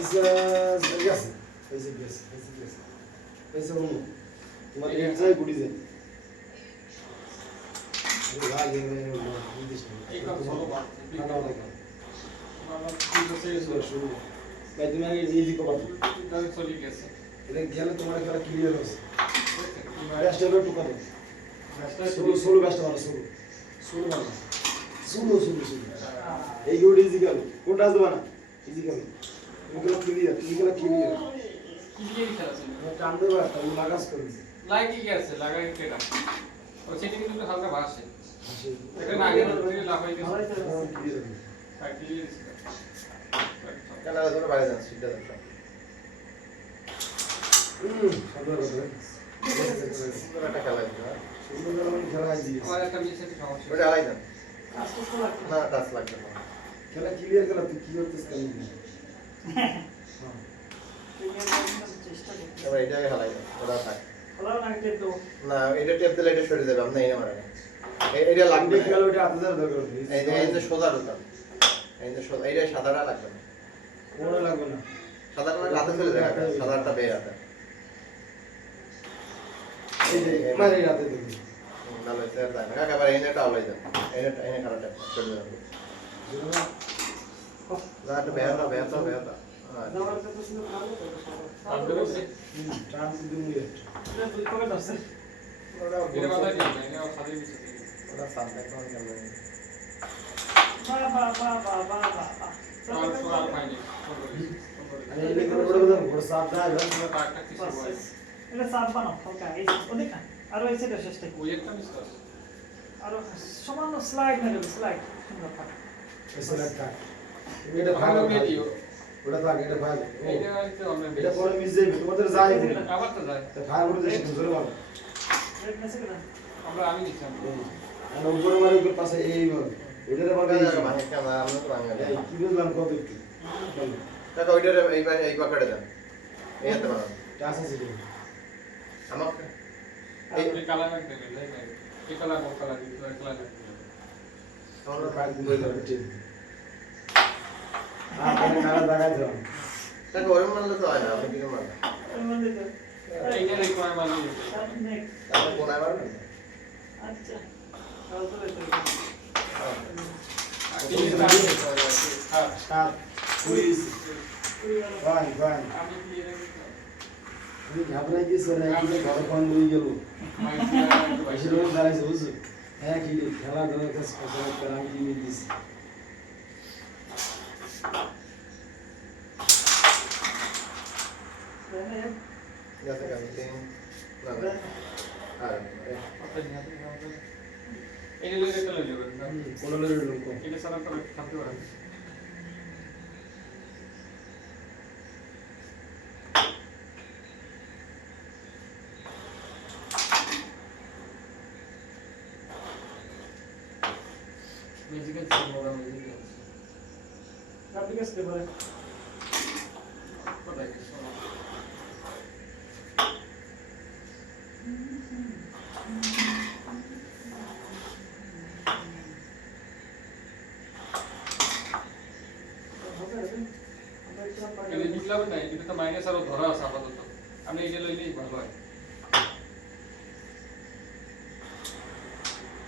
গেছে পয়সা গেছে পয়সা বলবো তোমার রেট যায় গুড়ি যায় তুমি আগে ইজি করো এটা গেলে তোমার খেলা ক্লিয়ার হচ্ছে ব্যাসটা এবার টুকা দাও ষোলো ব্যাসটা ভালো ষোলো এই গুড়ি ইজি গেল কোনটা আসবে না ইজি গেল তুমি ক্লিয়ার টান দেবো একটা লাগাস করে লাগি গেছে লাগাই কেটা ও সেটা কিন্তু হালকা ভাসে এটা না আগে ধরে লাফাই গেছে ক্লিয়ার কালার ধরে বাইরে যাচ্ছে সিধা দাও সুন্দর একটা খেলা দিতে সুন্দর খেলা আইজি আমার একটা মিসের সমস্যা ওটা আলাই দেন না টাচ লাগবে না খেলা ক্লিয়ার খেলা তুই কি করতেছ কেন এবার এটাকে হালাই দাও ওটা থাক হলো না টেপ দাও না এটা টেপ দিলে এটা সরে যাবে আপনি এই না মারা এটা লাগবে খেলা ওটা হাতে ধরে দরকার এই যে সোজা রুতা এই যে সোজা এইটা সাদাটা লাগবে না কোন লাগবে না সাদাটা রাতে চলে যাবে সাদাটা বের রাতে এই যে মারি রাতে দেখি ভালো স্যার দাও না কাকা এবার এইটা আলাই দেন এইটা খারাপ চলে যাবে রাতে বের দাও যাওয়ার কথা শুনে ভালো আপনি বলছেন ট্রান্স দিমু এটা দুই পকেট আছে এটা কথা কি না সাথে মিশে ওটা সামনে কোন গেল বা সব ফাইনাল আমি এই করে বড় বড় সাপ দাও কাটটা কিছু হয় এটা সাপ বানাও হালকা এই ওদিক না আর ওই সাইডে শেষটা ওই একটা মিস করছে আর সামান্য স্লাইড মেরে স্লাইড সুন্দর থাকে এসে লাগা এটা ভালো ভালো দিও ওটা থাক এটা ভালো এইটা হচ্ছে অনলাইন এটা পরে মিস যাবে তোমাদের যায় আবার তো যায় তা ভালো করে দেশ জোরে মারো রেড মেসেজ না আমি দিচ্ছি আর উপরে মারে উপর পাশে এই এটার আবার গায়ে মানে ক্যামেরা আমরা তো ভাঙা দেয় কি বুঝলাম কত একটু কাকা ওইটা এই পকেটে দেন এই হাতে মারো টাস আছে কি আমাকে এই কালার লাগবে এই কালার ও কালার এই কালার আমরা কাজ করে যাবে ঠিক আপনি কালা দাগাই দাও কাকা ওরে মারলে তো হয় না আপনি কি মারবেন ওই মধ্যে তো এইটা রিকোয়ার মানে সামনে আপনি কোনায় মারবেন আচ্ছা তাহলে তো এটা স্টার্ট পুলিশ ভাই আমি ক্লিয়ার তুমি ঘাবড়াই গেছো না কি ঘর কোন লই গেল বেশি লোক দাঁড়াইছে বুঝছো হ্যাঁ কি খেলা ধরার কাছে কসরত করে আমি কি দিছি যাতে আমি তিন না না আর এই লেগে চলে যাবে কোন লোকের লোক এটা সারা করে থাকতে পারে মিউজিক্যাল সিনেমা মিউজিক্যাল আপনি কাছে বলে কোথায় গেছে এটা বিপ্লব নাই এটা তো মাইনাস আরো ধরা আছে আপাতত আমি এটা লইলেই ভালো হয়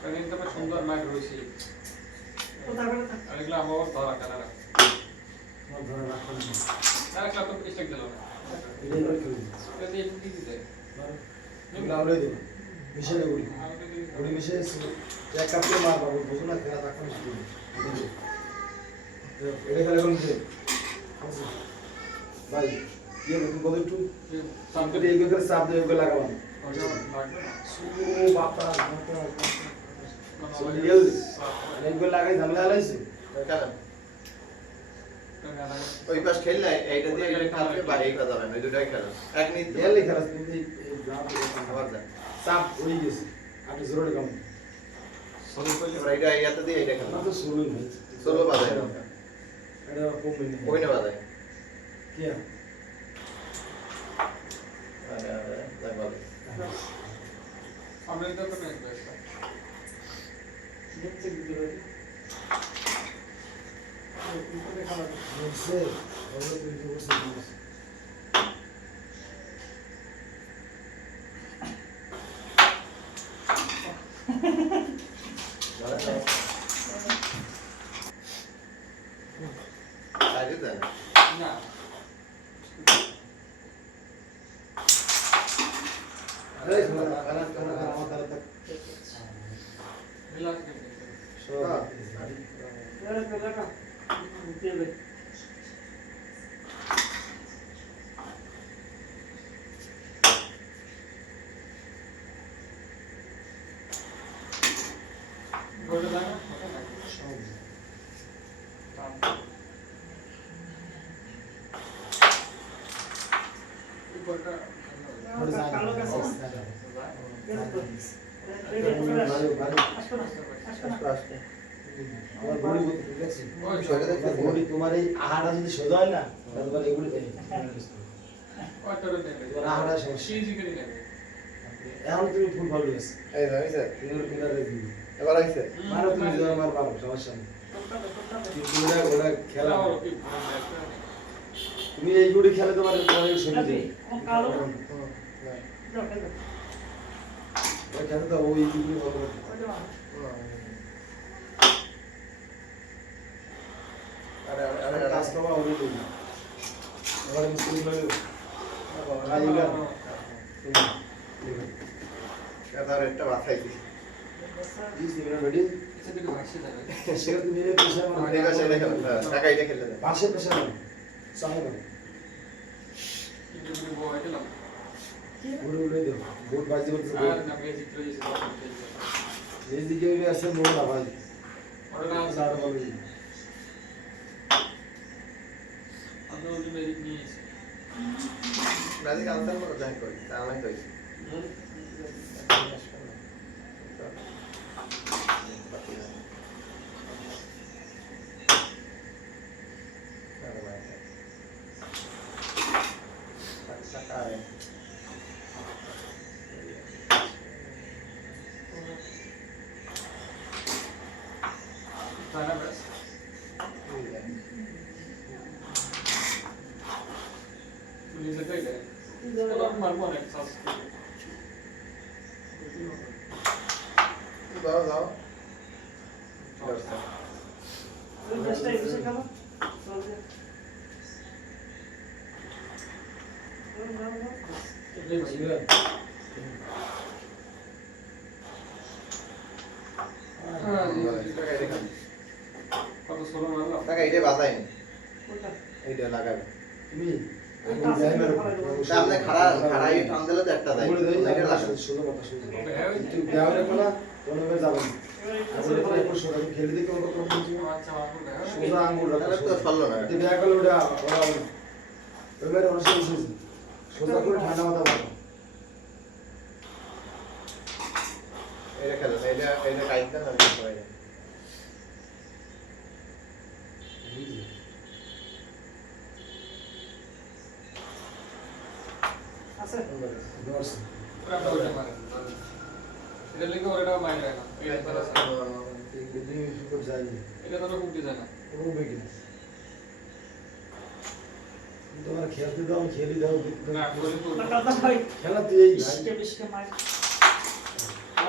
কারণ এটা তো সুন্দর মাইক রয়েছে আর এগুলো আমার ধরা কালার আমার ধরে রাখুন আর একটা তো স্টেক দিল না এটাই করে খেলি এটা দিয়ে কি দিতে এগুলো আমরা দেব মিশে গুড়ি গুড়ি মিশে এক কাপ করে মার বাবু বুঝো না খেলা রাখুন এটা খেলা কোন যে ভাই ये बोल तू सामने एक कर साफ दे को लगावा सो बापा सो रियल एक को লাগাই ঝামেলা লাইছে কেন ওই পাশ খেললে এইটা দিয়ে এটা খেলবে বা এইটা যাবে না ওই দুটাই খেলো এক নিত রিয়েল খেলা তুমি আবার দেন সাফ হই গেছে আর জরুরি কাম সরি করলে এইটা ইয়াতে দিয়ে এইটা খেলো না তো শুনুই ভাই সোলো বাজায় এটা কম নেই ওই না বাজায় কি আরে আরে লাগবে আমরা এটা তো নেই বেস্ট দেখতে দিতে পারি বলছে ওগুলো তুই কি করছিস? আগে দেন না আরে খানা আমার দ্বারা তক রিল্যাক্স করে সব এরা পেলাকা দেবে গোলটা লাগা সব উপরটা কালো কাছে তোমার এই আহারটা যদি সোজা হয় না তোমার এগুলি ওইটারে দেবে তোমার আহারটা সমস্যা সিজি করে নেবে এখন তুমি ফুল ফল গেছে এই দাও স্যার ফিঙ্গারে দিবি এবার আইছে মারো তুমি যদি আমার মারো সমস্যা নেই কিন্তু ওরা খেলা খেলা কি তুমি এইগুলি খেলে তোমার শরীর দেবে কালো না ওই খেলে তো ওই দিকগুলি ভালো করে আরে আরে কাজ করবা ওই দিন আবার মিস্ত্রি হলো আইগা এবার একটা বাছাইছি দিস দিবেন রেডি এটা দিকে ভাসে যাবে সেটা তুমি নিয়ে পেশা ঠিক আছে এটা খেলো টাকা এটা খেলে দেন পাশে পেশা চাইবা কিন্তু তুমি বয় দিলাম পুরো উড়ে দাও বোর্ড বাজি করতে আর না বেজিক রয়েছে এই দিকে উড়ে আসে মোড় না ভাই ওটা না আর বলো আমরা ওই বেজিক নিয়েছি রাজি আনসার করে দেন কই তা আমি তো জানা ব্যাস পুলিশে কইলে ওরা মারবো না সাস দাও দাও ওই জাস্ট এই বিষয় কালো চলবে এটাই ভাই কত সোলো মারলাম টাকা এটা বাছাইন ওটা এইটা লাগাবে তুমি সামনে খাড়া খাড়াই টান দিলে তো একটা দেয় এটা লাগাবে শুধু কথা শুধু তুই দেওয়ালে কোনা কোন ভাবে যাবে আসলে এটা একটু সোজা খেলে দিকে ওর কথা বলছি আচ্ছা মারবো না সোজা আঙ্গুল তাহলে তো ফললো না তুই দেয়া গেল ওটা ওরা এবারে অনুষ্ঠান শেষ সোজা করে ঠান্ডা মাথা বলো এটা খেলো এটা কাইট দেন আর কিছু হয় না আছে দর্শ ওরা ওটা মারে এটা লিখে ওটা মাইরে না এটা তারা এই বিল্ডিং সুপার যাই এটা তো খুব ডিজাইন না পুরো বেগি তোমার খেলতে দাও খেলি দাও না করে তো কাটা ভাই খেলা তুই এই ভাই বিশকে বিশকে মার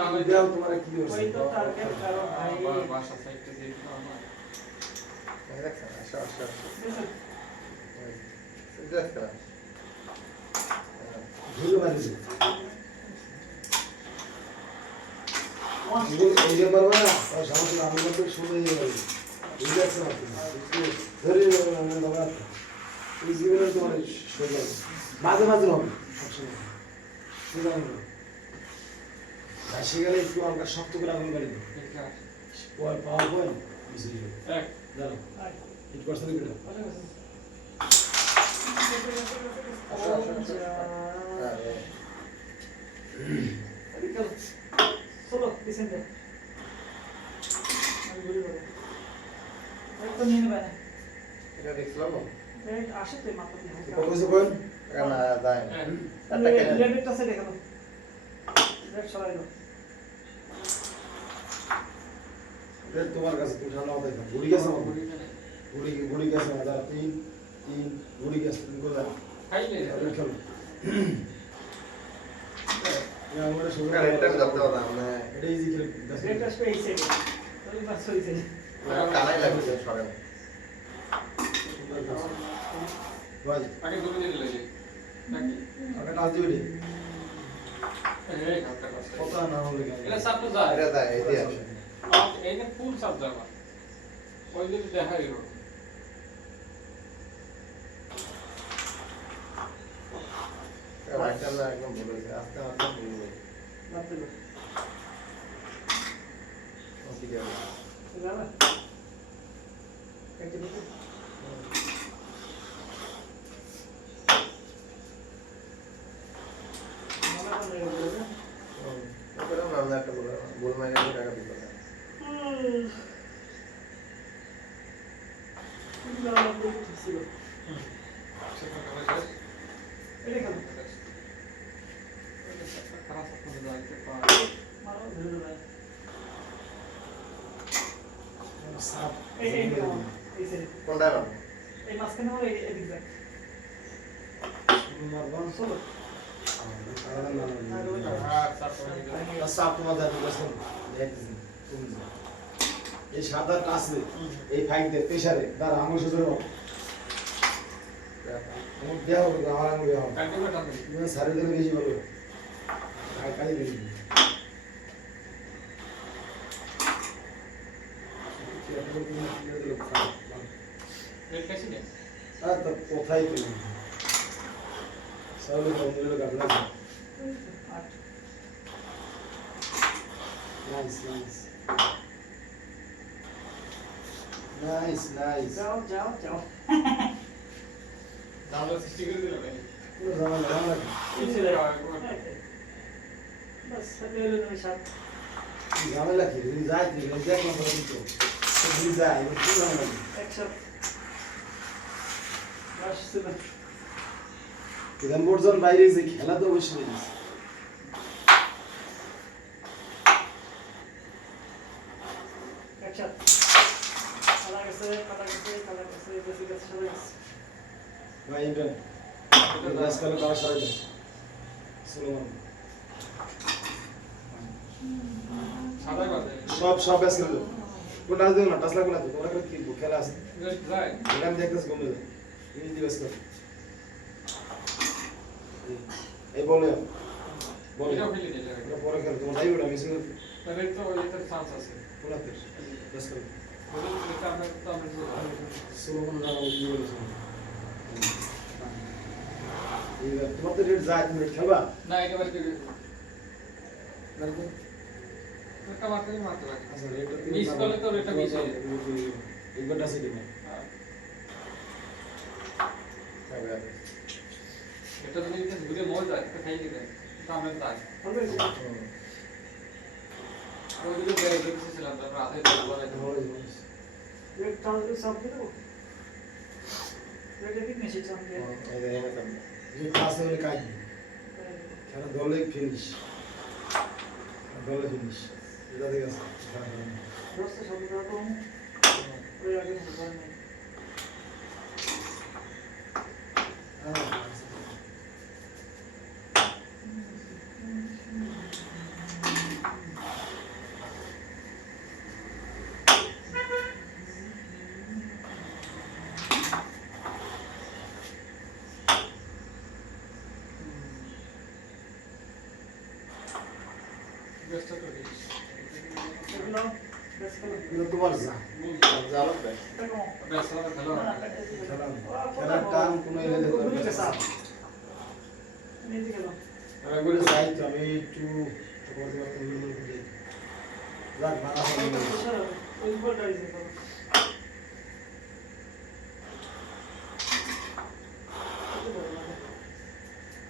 আমি দাও তোমার কি ওই হচ্ছে তো টার্গেট কারো ভাই বাসা সাইডে দিয়ে দিলাম আমার দেখছেন আচ্ছা আচ্ছা বুঝছেন? এটা খেলা ভুলে মারিছে এই যে পারবে না আর সমস্যা আমি বলতে শুনে যাবে বুঝতে পারছ না তুমি ধরে বাবা এই জীবনে তোমার সোজা মাঝে মাঝে হবে সবসময় সোজা হবে আসি গেলে একটু আমাকে শক্ত করে আগুন গাড়ি দেবো ঠিক আছে পাওয়ার পয়েন্ট মিশিয়ে দেবো এক জানো ভাই হিট করতে দিবি না চলো পিছন দে আমি ঘুরে ঘুরে তো নিয়ে নেবে না এটা দেখছিলাম এই আসে তো মাথা দিয়ে কত কিছু পয়েন্ট না যায় না একটা হালকা খেলে লেভেলটা সেট দেখালো লেফট সরাইলো তোমার কাছে তুমি ঠান্ডা মাথায় থাকো গুড়ি গেছে আমার গুড়ি গেছে আমার 3 তিন ঘুরি গেছে তুমি কোথায় খাইলে তাহলে খেলো আমরা শুরু রেটটা আমি ধরতে পারলাম না এটা ইজি খেলে রেটটা স্পেস এ তাহলে বাস হইছে টানাই লাগছে সরেন ভাই আগে দূরে দিলে লাগে নাকি আগে নাচ দিবি এই ঘাটটা কাছে কত না হলে এটা সাপ তো যায় এটা তাই এই দিয়ে আসে এইটা ফুল সাপ যাবা ওই যদি দেখা গেল রাইটটা না একদম ভুল হয়েছে আস্তে আস্তে ভুল হয়েছে মারতে দাও ঠিক আছে যাবে কেটে দিতে মানা করে বলবে ওটা আমরা একটা ভুল মাইনে টাকা দিতে হবে সেটা করা যায় এটা কেন খারাপ করে যাইতে পারে মারো ধরে দাও সাপ এই সাইড কোনটা বান এই মাঝখানে হলো এদিক যাক মারবান চলো হ্যাঁ সাপ করে দিও সাপ তোমার জাতি বসুন এই সাদা কাছে এই ফাইটে প্রেসারে দাঁড়া আমার সুযোগ আমার দেওয়া হবে আমার আঙুল দেওয়া হবে কাটিয়ে টান দিই তুমি সারি দিলে বেশি ভালো আর কাজ বেশি রেট কাছে নে আর তো কোথায় পেলাম সব লোক অন্যদের কাছে না নাইস নাইস নাইস নাইস যাও যাও যাও দামটা 60 করে দিলে ভাই পুরো জানা জানা এই ছিল বাস সাথে হলো তুমি সাথ ঝামেলা কি তুমি যাই তুমি দেখ না তো কিন্তু তুমি যাই কি ঝামেলা একশো বাস ছিল ইদান বোর্ডজন বাইরে যে খেলা তো অবশ্যই নেই একশো কালা গেছে বেশি গেছে সবাই গেছে ভাই ইন্টার আজকাল কাজ সারা যায় সুলমান সাদা বাজে সব ব্যাস করে দাও কোন নাচ দেবো না টাসলা কোন আছে তোমরা কি খেলা আছে যায় এটা আমি দেখতেছি কমে যায় তুমি দিবস কর এই বলে বলে এটাও ফেলে দিলে এটা পরে খেল তোমার যাইবে না মিসিং তবে তো এটার চান্স আছে কোন আছে ব্যাস করে বলে এটা আমরা তো আমরা সুলমান রাও দিয়ে বলেছে তোমার তো রেট যায় তুমি খেলবা না একেবারে কি নাকি একটা মারতে পারি আচ্ছা রেট মিস করলে তো রেটটা মিস হয়ে যাবে একবার আছে দিবে এটা যদি ঘুরে মরে যায় তো খাই দিবে আমরা তাই হবে ওই দিকে বেড়ে দেখেছিলাম তারপর রাতে বলে রেট তাহলে সব দিয়ে দেবো রেট এদিক নিয়ে এসেছি আমি এই যে এনে সামনে এই ক্লাসে হলে কাজ খেলা দলে ফিনিশ দলে ফিনিশ এটা দেখে আছে দোস্ত সব দিয়ে দেবো ওই আগে ভালো নেই বেস্টটা তো দিস এগুলো বেশ ভালো কিন্তু তোমার যা জানো ভাই দেখো বেস্ট ভালো খেলার টান কোনো এলে দেখতে গুলি পারবে কে সাথ নিয়ে গেল আমি বলে যাই তো আমি একটু করতে পারতাম যাক বানা ওই বলটা ইজি করো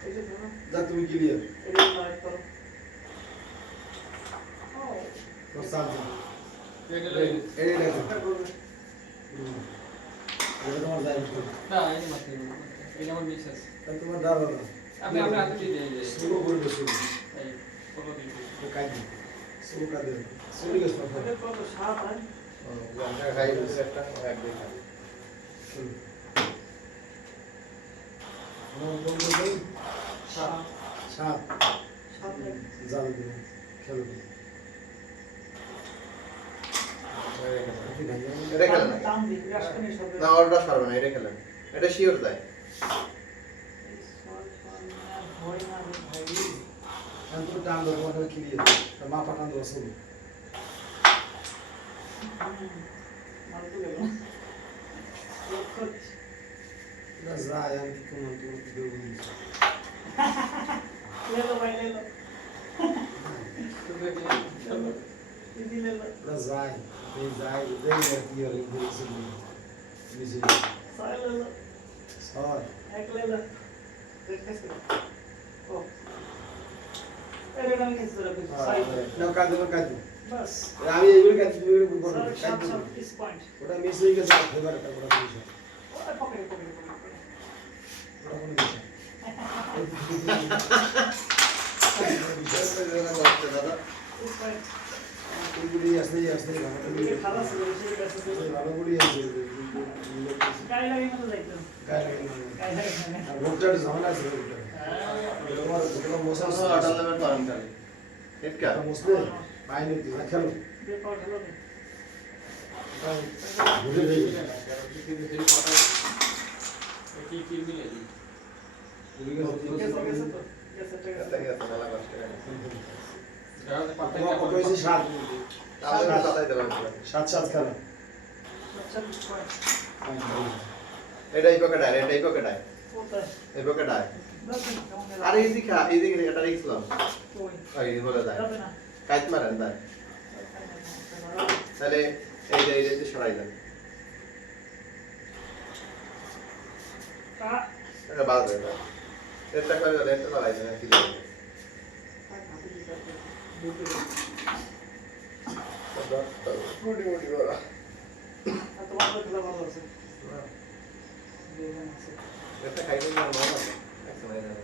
এই যে ধরো যাক তুমি ক্লিয়ার এটা লাইক করো ও তোর সাথ এটা লই এই দেখো এটা করবে এটা তোমার যাই না এই মাত্র এই আমার মিস আছে তাহলে তোমার দাঁড়াও না আপনি আপনি হাতে দিয়ে দিয়ে শুরু করে দেবো শুরু এই ফলো দিয়ে তো কাজ শুরু করে দেবো শুরু গেছ না এটা কত সাত হয় জানটা খাই দিছে একটা এক দুই খাই আমার বন্ধু ভাই সাত। সাত সাত লাখ। জাল দিন খেলো এটা খেলেন না টান দিই, রাস্তা নেই সবে। না ওটা পারবে না এটা খেলেন এটা শিওর যায় এই ছয়, ছয়, না, ভয় না রে ভাই। আমি তো টান দেবো ওখানে ক্লিয়ার মাপা টান দেবো শুরু মাল তো গেল। লক্ষ্য হচ্ছে। না যায় আমি কি কোনো তোমার কি দেবো ले लो भाई ले लो दीदी ले लो না যায় এই যায় এই আর কি আর এই করে শুরু নিজে सारे ले लो ছয় एक ले लो देख कैसे ओ अरे ना कैसे रख सारे না কাঁদে না কাঁদে बस আমি এইগুলো কাঁদে তুমি এগুলো করো सारे सात কাঁদে सात 30 पॉइंट ওটা মিস হয়ে গেছে ফেভারটা ওটা মিস হয় ओए पकड़े पकड़े पकड़े ওটা কোনো মিস দাদা इस पॉइंट এইগুলি আসলে আসলে ये खाना से ये कैसे से ভালো করে আছে गाय लगे मतलब लाइक গায়ে गाय लगे আর ভোটার ঝামেলা আছে ভোটার তোমার ভোটার মশা অর্ডার লেভেল করেন খালি এটা মুসলে বাইরে দিবা খেলো ये पाउडर हेलो ভুলে যাই কি কি মিলে দিই कैसे कैसे तो कैसे এটা গেছে ভালো কষ্ট করে তোমার কত হয়েছে সাত তাহলে তাতাই দেবেন সাত সাত খেলো अच्छा पॉइंट এটা এই পকেট আয় এটা এই পকেট আয় होता है এই পকেট আয় 10 मिनट कम है আরে ইজি খা ইজি করে এটা রিক্স লও कोई এই বলে যায় रब ना কাইত মারেন তাই তাহলে এই যে সরাই দেন का এটা বাদ দেন এটা করে দেন এটা লড়াই দেন কি দেন গুডি গুডি বলা তোমার তো খেলা ভালো আছে এটা খাইতে না ভালো আছে একদম এই দেন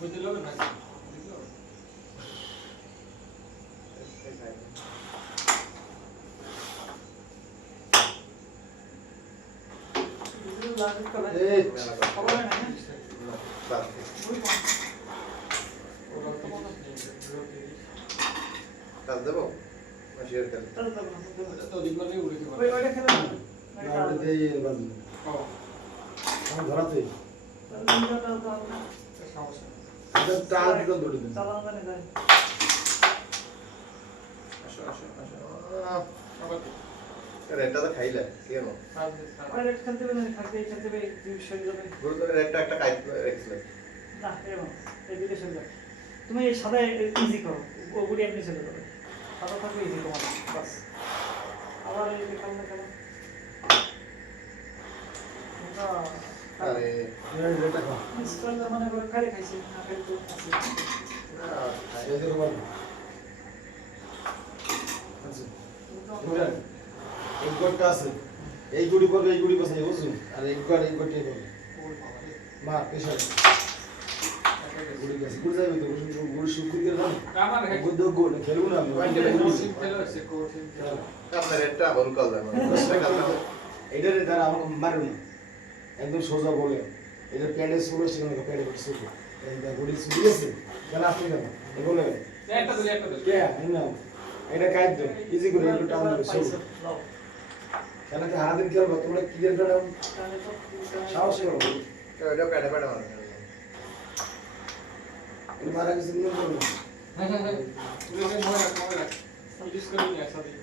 বুঝতে লোক না এই খবর না বাস ওই কোন ওরা কাজ দেবো না শেয়ার করেন চল চল তো দিন মানে উড়ে ওই ওইটা খেলা না ওটা দিয়ে বাজু ও আমার ধরাতে সমস্যা এটা টাল দিতে দৌড়ে দেন চালানো জানে যায় আসো আসো আসো আবার রেটটা তো খাইলে কেন ওই রেট খেলতে হবে না থাকবে খেলতে হবে দুই শরীর যাবে গুরু করে রেটটা একটা কাইত রেখেছিলেন না এরকম এই দুটো শরীর যাবে তুমি এই সাদা ইজি করো ওগুলি এমনি চলে যাবে সাদা থাকবে ইজি তোমার বাস আবার এই খেল না খেলো আরে এটা খা স্ট্রং মানে করে খাই খাইছে না খাই তো আছে এই দেখো বল আচ্ছা বুঝলেন এই গোটটা আছে এই গুড়ি করবে এই গুড়ি বসে বুঝুন আর এই গোট এই গোটে করবে মা পেশা গুড়ি গেছে গুড়ি যাবে তো গুড়ি শুকুর দিয়ে না আমার হ্যাঁ গুড় গোল খেলবো না আমি কোচিং খেলো সে কোচিং আপনার রেটটা ভুল কল দেন এইটা রে তারা আমাকে মারবে না একদম সোজা বলে এটা প্যাডে শুরু সেখানে প্যাডে শুরু এইটা গুড়ি শুরু গেছে কেন আপনি কেন এগুলো একটা দিলে একটা দিলে কে না এটা কাইদ দাও ইজি করে একটু টান দেবে শুরু লাও খেলাকে হারাদিন খেলবো তোমরা ক্লিয়ার করে তাহলে তো সাহস করো এটা প্যাডে প্যাডে মারেন তুমি মারা গেছে নিয়ম করবে হ্যাঁ হ্যাঁ হ্যাঁ তুমি মনে রাখ ইউজ করে নিয়ে আসা দিই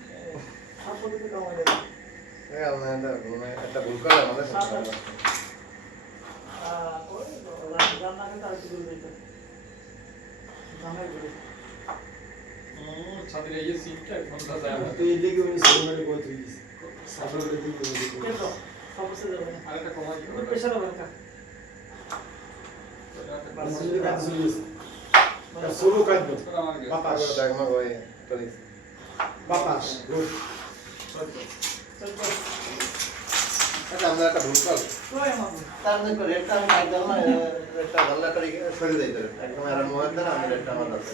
সাপোর্ট দিতে কাম হবে এই আমরা একটা ভুল করলে আমাদের ওই রান্না করতে আর কিছু দিতে জামাই করে ছাদের এই সিটটা কোনটা যায় তো এই লিগে আমি সেমিনারে কই তুই সাবল করে দিই কে তো সবসে যাবে না আরেকটা কমাই ওই প্রেসার হবে না আসলে কাজ শুরু হয়েছে শুরু কাজ দাও আমার গেছে বাতাস দেখমা ওই পুলিশ বাতাস গুড চল চল আচ্ছা আমরা একটা ভুল কল ওই আমার তার জন্য রেটটা আমি কাইত দিলাম না রেটটা ভালো একটা সরে যাইতে একদম আর মোবাইল দেন আমি রেটটা আমার রাখতে